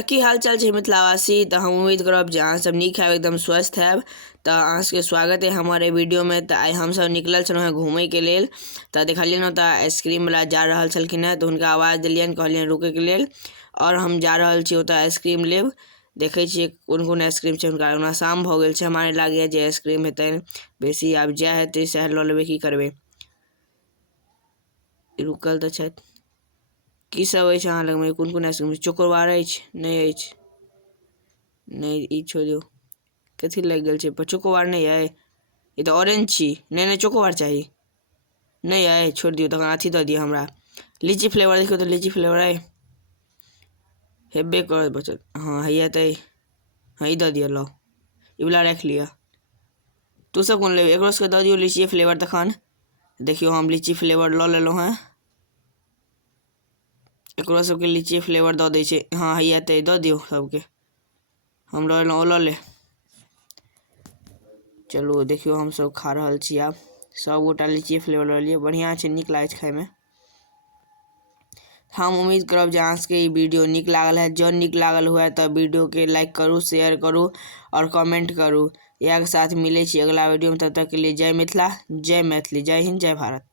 तो की हाल चाल है मिथिलावासी। तो हम उम्मीद करब जे अहाँ सब नीक हैब, एकदम स्वस्थ हैब। तो अहाँ सबके स्वागत है हमारे वीडियो में। तो आई हम सब निकलल छलहुँ हैं घूमय के लेल। तो देखलियन न तो आइसक्रीम वाला जा रहल छलखिन हैं, तो हुनका आवाज़ दिलियन, कहलियन रुकै के लेल। और हम जा रहल छी ओतऽ आइसक्रीम लेब। देखै छियै कोन कोन आइसक्रीम छै हुनका। ओना शाम भऽ गेल छै, हमरा नहि लागैए जे आइसक्रीम हेतनि बेसी। आब जएह हेतै सएह लऽ लेबै, की करबै। रुकल तऽ छथि। की सब अछि अहाँ लगमे? कोन कोन आइसक्रीम? चोकोबार अछि? नहि अछि। नहीं, ई छोड़ियौ, कथी लागि गेल छै? पर चोकोबार नहीं है, ये तो ऑरेंज छी। नहीं चोकोबार चाहिए। नहीं है, छोड़ दियौ तखन अथी दऽ दिअ हमरा। लीची फ्लेवर देखियौ तऽ, लीची फ्लेवर है हेबे करत बचल। हाँ हैया तऽ हाँ, ई दऽ दिअ, लो ई वाला राखि लिअ। तू सब कोन लेबै? एकरो सबके दऽ दियौ लीची फ्लेवर। तखन देखियौ हम लीची फ्लेवर लऽ लेलहुँ हैं। एकरो सबके लीची फ्लेवर दऽ दै छै। हाँ हैया तऽ दऽ दियौ सबके। हम लऽ लेलहुँ, ओ लऽ ले। चलू देखियौ हम सब खा रहल छी आब। सब गोटा लीची फ्लेवर लऽ लिअ, बढ़िया छै, नीक लागै छै खाइमे। हम उम्मीद करब जे अहाँ सबके ई वीडियो नीक लागल है। जँ नीक लागल हुए तऽ वीडियो के लाइक करू, शेयर करू और कमेंट करू। इएह के साथ मिलै छी अगला वीडियो में। तब तक के लिए जय मिथिला, जय मैथिली, जय हिंद, जय भारत।